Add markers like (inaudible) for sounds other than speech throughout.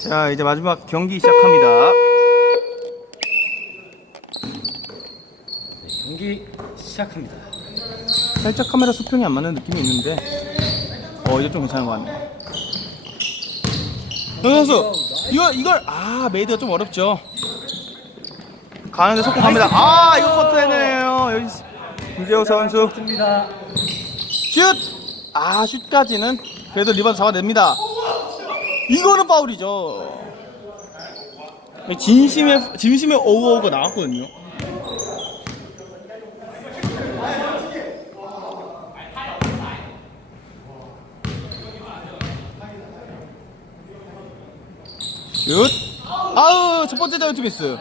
자 이제 마지막 경기 시작합니다. 네, 경기 시작합니다. 살짝 카메라 수평이 안 맞는 느낌이 있는데 어 이제 좀 괜찮은 것 같네. 현 선수 이거 이걸 아 메이드가 좀 어렵죠. 가는데 속공 갑니다. 아 이거 커트해내네요. 여기 김재호 선수. 슛! 아 슛까지는 그래도 리바운드 잡아냅니다. 이거는 파울이죠. 진심의 진심의 오오가 나왔거든요. 슛! 아우 첫 번째 자유투 미스.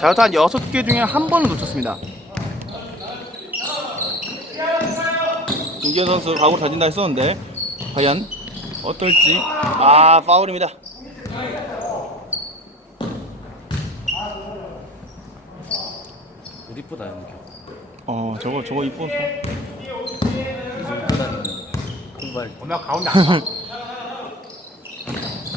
자유투 한 6개 중에 한 번을 놓쳤습니다. 김기현 선수 각오를 다진다 했었는데 과연 어떨지 아 파울입니다 옷 이쁘다 연기. 어 저거 저거 이뻤어 이쁘다는 공발. 오늘 가운데 안 가.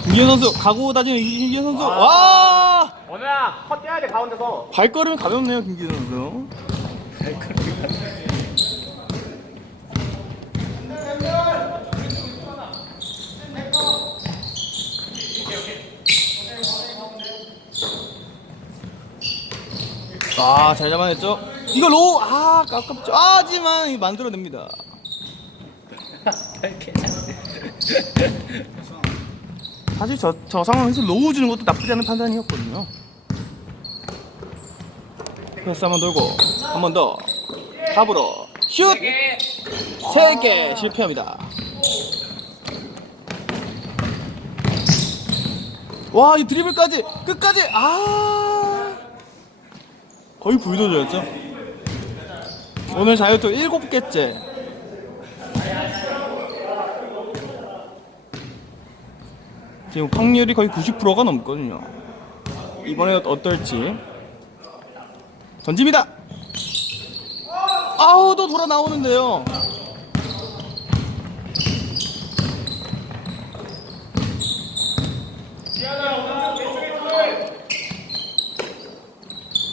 김기현 선수 각오 다지는 김기현 선수 와 오늘아 컷 떼야 돼 가운데서. 발걸음이 가볍네요 김기현 선수 아 잘 잡아냈죠? 이거 로우 아 아깝죠. 아, 하지만 이거 만들어냅니다. (laughs) 사실 저, 저 상황에서 로우 주는 것도 나쁘지 않은 판단이었거든요. 패스 한번 돌고 한 번 더. 탑으로. 슛! 3개 실패합니다. 와 이 드리블까지 끝까지! 아 거의 불도저였죠 오늘 자유투 7개째 지금 확률이 거의 90%가 넘거든요 이번에 어떨지 던집니다. 아우 또 돌아 나오는데요.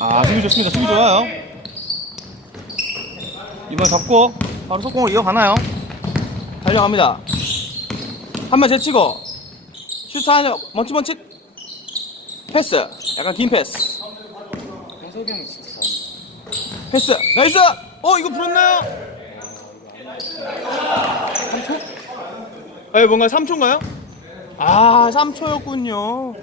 아 수비 좋습니다. 수비 좋아요. 이번 잡고 바로 속공을 이어가나요? 달려갑니다. 한번 제치고 슈트 하나 먼치 먼치 패스 약간 긴 패스 해석이 형이 진짜 잘한다. 패스 나이스 어 이거 불었나요? 3초? 에 뭔가 3초인가요? 아 3초였군요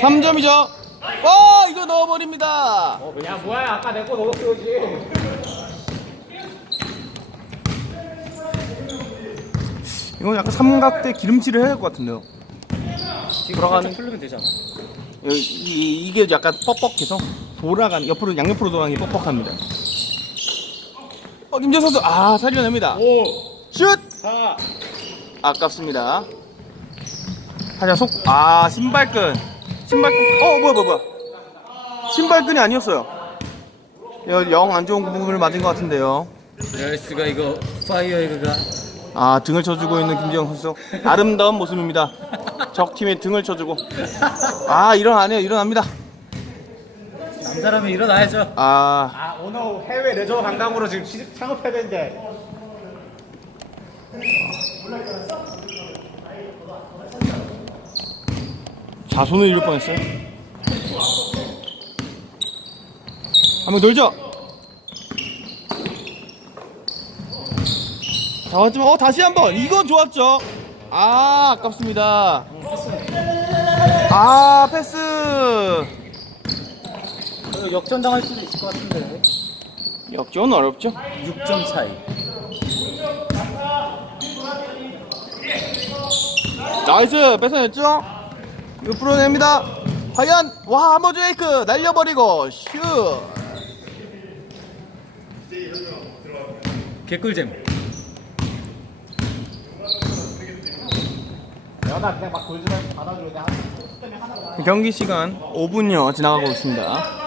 삼점이죠 와 이거 넣어버립니다 야 뭐야 아까 내 거 넣었지 오지. 이건 약간 삼각대 기름칠을 해야 될 것 같은데요 돌아가는- 풀리면 되잖아. 이, 이, 이게 약간 뻑뻑해서 돌아가는 옆으로 양옆으로 돌아가는 게 뻑뻑합니다. 어 김재 선수 아 살려냅니다. 5, 슛 4, 아깝습니다. 하자 속아 신발끈 신발끈 어 뭐야 뭐야 뭐야 신발끈이 아니었어요. 영 안 좋은 부분을 맞은 것 같은데요. 레이스가 이거 파이어 에그가 아 등을 쳐주고 있는 김재영 선수 아름다운 모습입니다. 적 팀의 등을 쳐주고 아 일어나네요 일어납니다. 남자라면 일어나야죠. 아 아 오늘 해외 레저 관광으로 지금 취직 창업해야 되는데. 자손을 잃을 뻔했어요. 한번 돌죠. 잡았지만 어 다시 한번 이건 좋았죠. 아 아깝습니다. 아 패스. 이거 역전 당할 수도 있을 것 같은데. 역전 어렵죠. 6점 차이. 나이스 뺏어냈죠. 이거 풀어냅니다. 과연 와 하머즈 웨이크 날려버리고 슛. 개꿀잼. 그냥 막 경기 시간 5분여 지나가고 있습니다.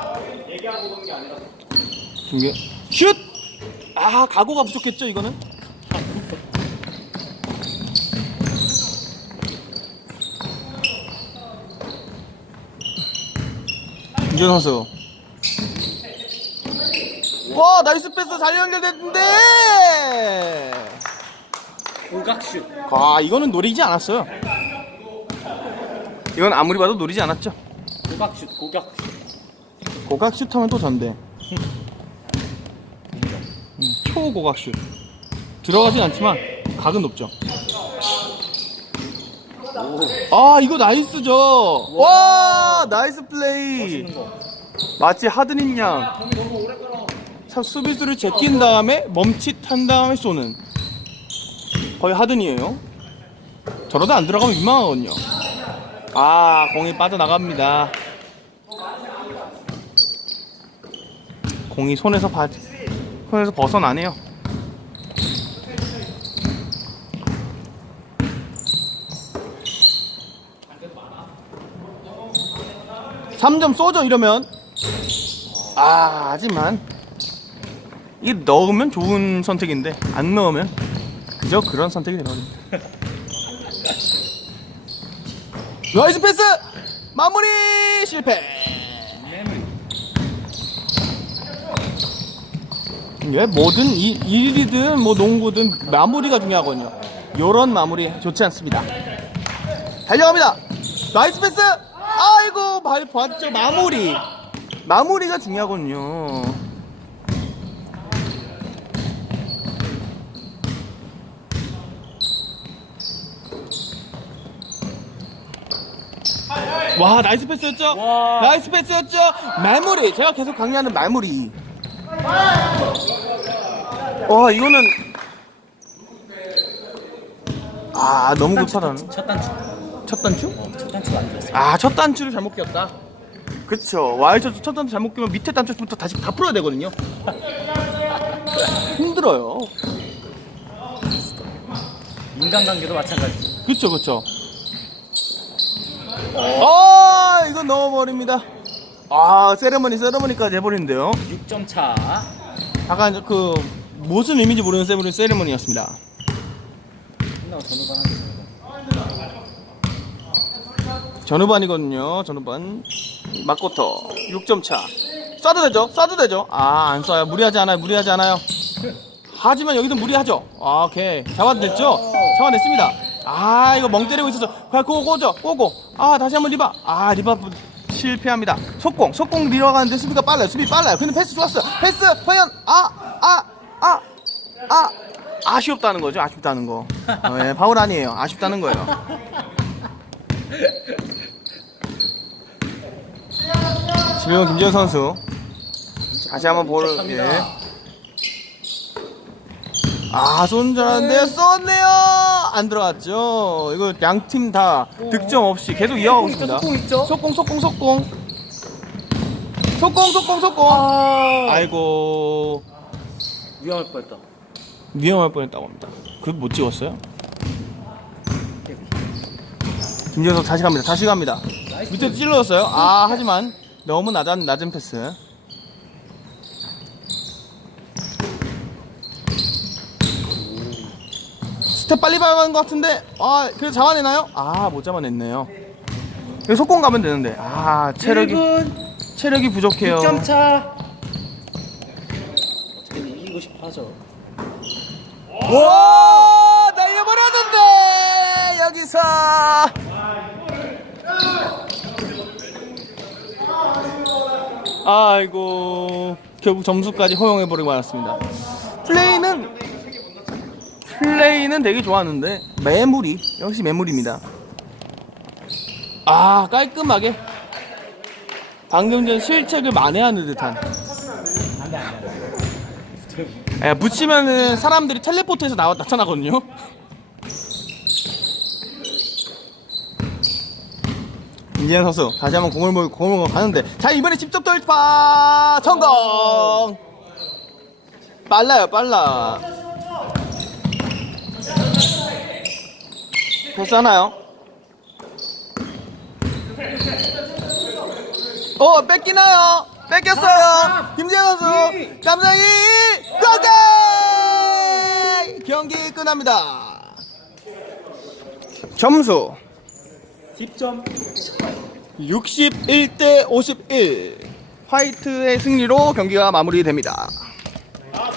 중계 슛! 아 각오가 부족했죠 이거는? 이준 선수. 와 나이스 패스 잘 연결됐는데. 고각슛. 아 이거는 노리지 않았어요. 이건 아무리 봐도 노리지 않았죠. 고각슛. 고각슛. 고각 슛 하면 또 전대. 음, 초고각 슛. 들어가진 않지만 각은 높죠. 아 이거 나이스죠. 와 나이스 플레이. 마치 하드닌 양. 참 수비수를 제낀 다음에 멈칫한 다음에 쏘는. 거의 하든이에요. 저러다 안 들어가면 민망하거든요. 아 공이 빠져나갑니다. 공이 손에서 바, 손에서 벗어나네요. 삼점 쏘죠 이러면. 아 하지만. 이 넣으면 좋은 선택인데 안 넣으면 그저 그런 선택이 되거든요 나이스 패스! 마무리 실패 메모리. 예, 뭐든 이, 일이든 뭐 농구든 마무리가 중요하거든요. 요런 마무리 좋지 않습니다. 달려갑니다. 나이스 패스. 아이고 발 봤죠 마무리. 마무리가 중요하거든요. 와 나이스 패스였죠? 와. 나이스 패스였죠? 마무리 제가 계속 강조하는 마무리 와 이거는 아 너무 급하다 첫 단추. 첫 단추? 어, 첫 단추가 안 좋았어. 아 첫 단추를 잘못 꼈다 그쵸 와이셔츠 첫 단추 잘못 끼면 밑에 단추부터 다시 다 풀어야 되거든요 (laughs) 힘들어요 인간관계도 마찬가지. 그쵸 그쵸 아 이거 넣어버립니다 아 세레머니 세레머니까지 해버리는데요 6점 차. 약간 그 무슨 의미인지 모르는 세레머니 세레머니였습니다 끝나고 전후반 하겠습니다. 전후반이거든요. 전후반. 막고터 6점 차. 쏴도 되죠? 쏴도 되죠? 아, 안 쏴요. 무리하지 않아요. 무리하지 않아요. 하지만 여기도 무리하죠? 아, 오케이. 잡아냈죠? 잡아냈습니다. 아, 이거 멍 때리고 있어서. 그냥? 고고. 아, 다시 한번 리바. 아, 리바 실패합니다. 속공. 속공 밀어가는데 수비가 빨라요. 수비 빨라요. 근데 패스 좋았어요. 패스, 허연. 아, 아, 아, 아. 아쉬웠다는 거죠. 아쉽다는 거. 어, 예, 파울 아니에요. 아쉽다는 거예요. 지금 김지현 선수 다시 한번 갑니다. 예. 아 손잘하는데 쏘네요! 안 들어갔죠? 이거 양 팀 다 득점 없이 계속 이어가고 속공 있죠, 있습니다. 속공 있죠? 속공 속공 속공. 속공 속공 속공. 아이고. 위험할 뻔했다. 위험할 뻔했다고 합니다. 그거 못 찍었어요? 선수 다시 갑니다. 다시 갑니다. 밑에 찔러졌어요. 아, 하지만 너무 낮은, 낮은 패스. 스텝 빨리 밟은 것 같은데, 아, 그래도 잡아내나요? 아, 못 잡아냈네요. 속공 가면 되는데, 아, 체력이, 1분 체력이 부족해요. 6점 차. 어떻게든 이기고 싶어 하죠. 와, 날려버렸는데, 여기서. 아이고 결국 점수까지 허용해버리고 말았습니다 플레이는 플레이는 되게 좋았는데 매물이 역시 매물입니다. 아 깔끔하게. 방금 전 실책을 만회하는 듯한. 예, 붙이면은 사람들이 텔레포트에서 나와 나타나거든요? 김지현 선수 다시 한번 공을 몰고 공을 몰고 가는데. 자 이번에 직접 돌파! 성공! 빨라요 빨라 패스 하나요? 어 뺏기나요? 뺏겼어요. 김재현 선수 감상이 고대 경기 끝납니다. 점수 10점. 61대 51 화이트의 승리로 경기가 마무리됩니다. 아,